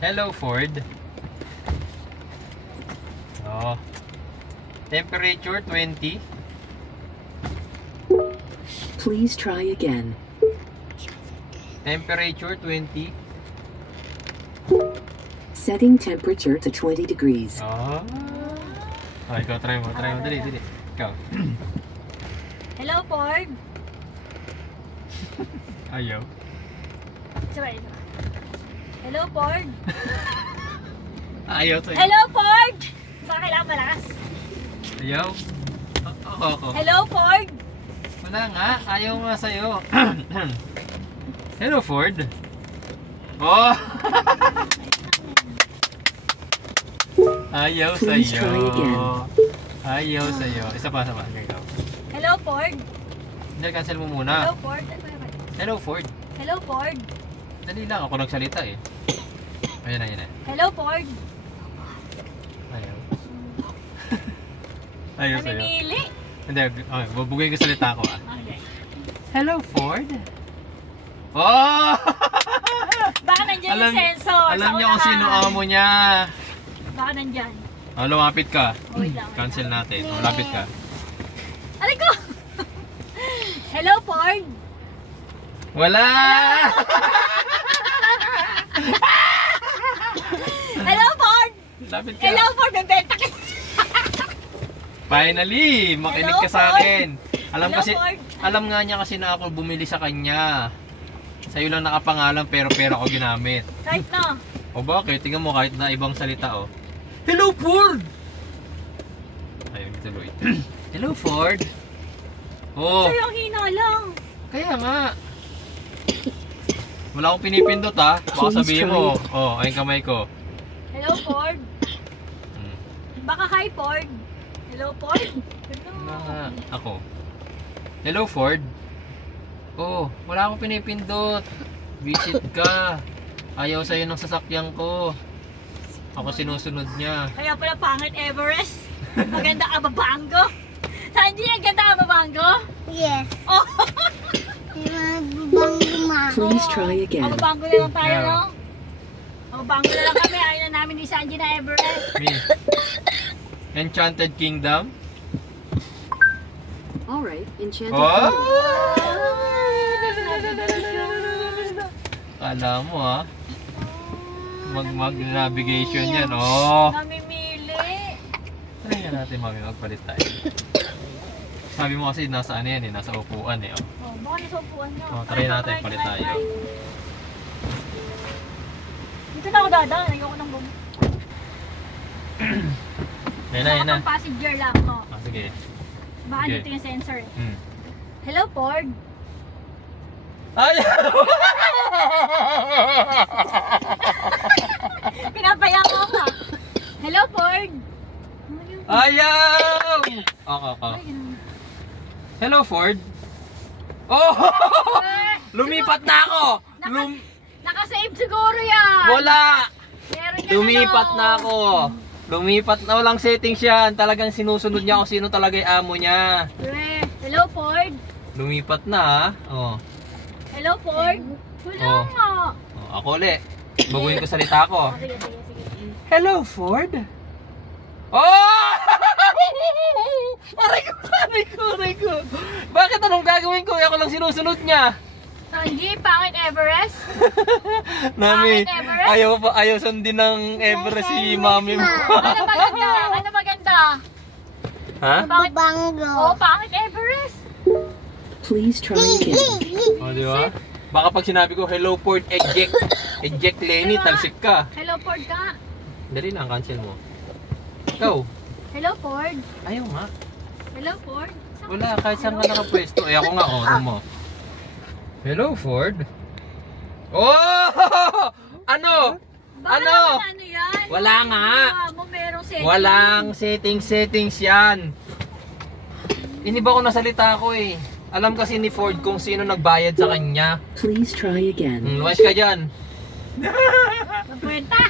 Hello, Ford. Oh. Temperature 20. Please try again. Temperature 20. Setting temperature to 20 degrees. Oh. Oh, ikaw try mo. Dali. Ikaw. Hello, Ford. Ayaw. Sabay. Hello, Ford. Ayaw sa'yo. Hello, Ford. Saka kailangan malakas. Ayaw. Ako. Hello, Ford. Wala nga. Ayaw nga sa'yo. Hello, Ford. Oh! Ayaw Please sa'yo. try again. Ayaw sa'yo. Isa pa. Ikaw. Hello, Ford. Hindi, cancel mo muna. Hello, Ford. Hello, Ford. Hello, Ford. Dali lang. Ako nagsalita eh. Ayan na. Hello, Ford. Ayaw. Ayaw sa'yo. Namimili. Hindi, okay. Bubuguin ko salita ko ah. Okay. Hello, Ford. Oh! Baka nandyan yung sensor. Alam niya kung sino amo niya. Baka nandyan. Oh, lumapit ka. Wait lang. Cancel natin. Oh, lapit ka. Aray ko! Hello, Ford. Wala! Hello, Ford. Lapit ka. Hello, Ford. Bebenta ka. Finally, makinig Hello, ka sa akin. Alam Hello, kasi, Ford. alam nga niya kasi na ako bumili sa kanya. Sa'yo lang nakapangalan pero pera ko ginamit. Kahit na. O bakit? Tingnan mo kahit na ibang salita oh. Hello, Ford! Ayun, tuloy. Hello, Ford. Oh, Sa'yo ang hina lang. kaya nga. Wala akong pinipindot ha. Baka sabihin mo. Oh, ayun kamay ko. Hello, Ford. Baka hi, Ford. Hello, Ford. Wala nga. Ako. Hello, Ford. Oh, wala akong pinipindot. Visit ka. Ayaw sa'yo ng sasakyan ko. Ako sinusunod niya. Kaya pala pangit Everest. Maganda ka babango. Sanji, ang ganda ka babango? Yes. Oh, Babango ma. Please try again. mababango na lang tayo, Yeah. no? Mababango na lang kami. Ayaw na namin ni Sanji na Everest. Me. Enchanted Kingdom. Alright, enchanted. Oh! Kingdom. Kala mo ha. Mag-navigation yan. Oh! Namimili. Try nga natin mami magpalit tayo. Sabi mo kasi nasa ano yan eh. Nasa upuan eh. Oh. Oh, baka nasa upuan na. Oh, try natin, palit tayo. Dito na ako dadaan. Ayoko nang Yan na. Pang passenger lang. Oh. Ah, sige. Baka Okay. dito yung sensor. Hmm. Hello, Ford. Ayaw! Pinapaya ko ka. Hello, Ford. Ayaw! Ako. Hello, Ford. Oh! Lumipat na ako! Naka-save siguro yan. Wala! Meron yan, Lumipat ano. na ako. Lumipat na, walang settings yan. Talagang sinusunod niya kung sino talaga yung amo niya. Hello, Ford. Lumipat na ha. Oh. Hello, Ford. Wala Oh. nga. Oh, ako ulit. Baguhin ko salita ko. Sige. Hello, Ford. Oh! Aray ko. Bakit anong gagawin ko? Ako lang sinusunod niya. Sanji, pangit Everest. Nami, Bakit Everest? ayaw sundin ng Everest si mami mo. Ano maganda? Ha? Babango. Oh, pangit Everest. Please try again. O, di ba? Baka pag sinabi ko, hello Ford, eject Lenny, talsik ka. Hello, Ford ka. Dali lang, cancel mo. Ikaw, Hello, Ford. ayaw nga. Hello, Ford. Wala, kahit saan ka nakapwesto. Eh, ako nga, oh, mo. Hello, Ford. Oh! Ano? Baka Ano? naman ano yan? Wala nga. Merong setting. Walang settings yan. Iniba ko na salita ko eh. Alam kasi ni Ford kung sino nagbayad sa kanya. Please try again. Lumayas ka dyan. Nagkwenta.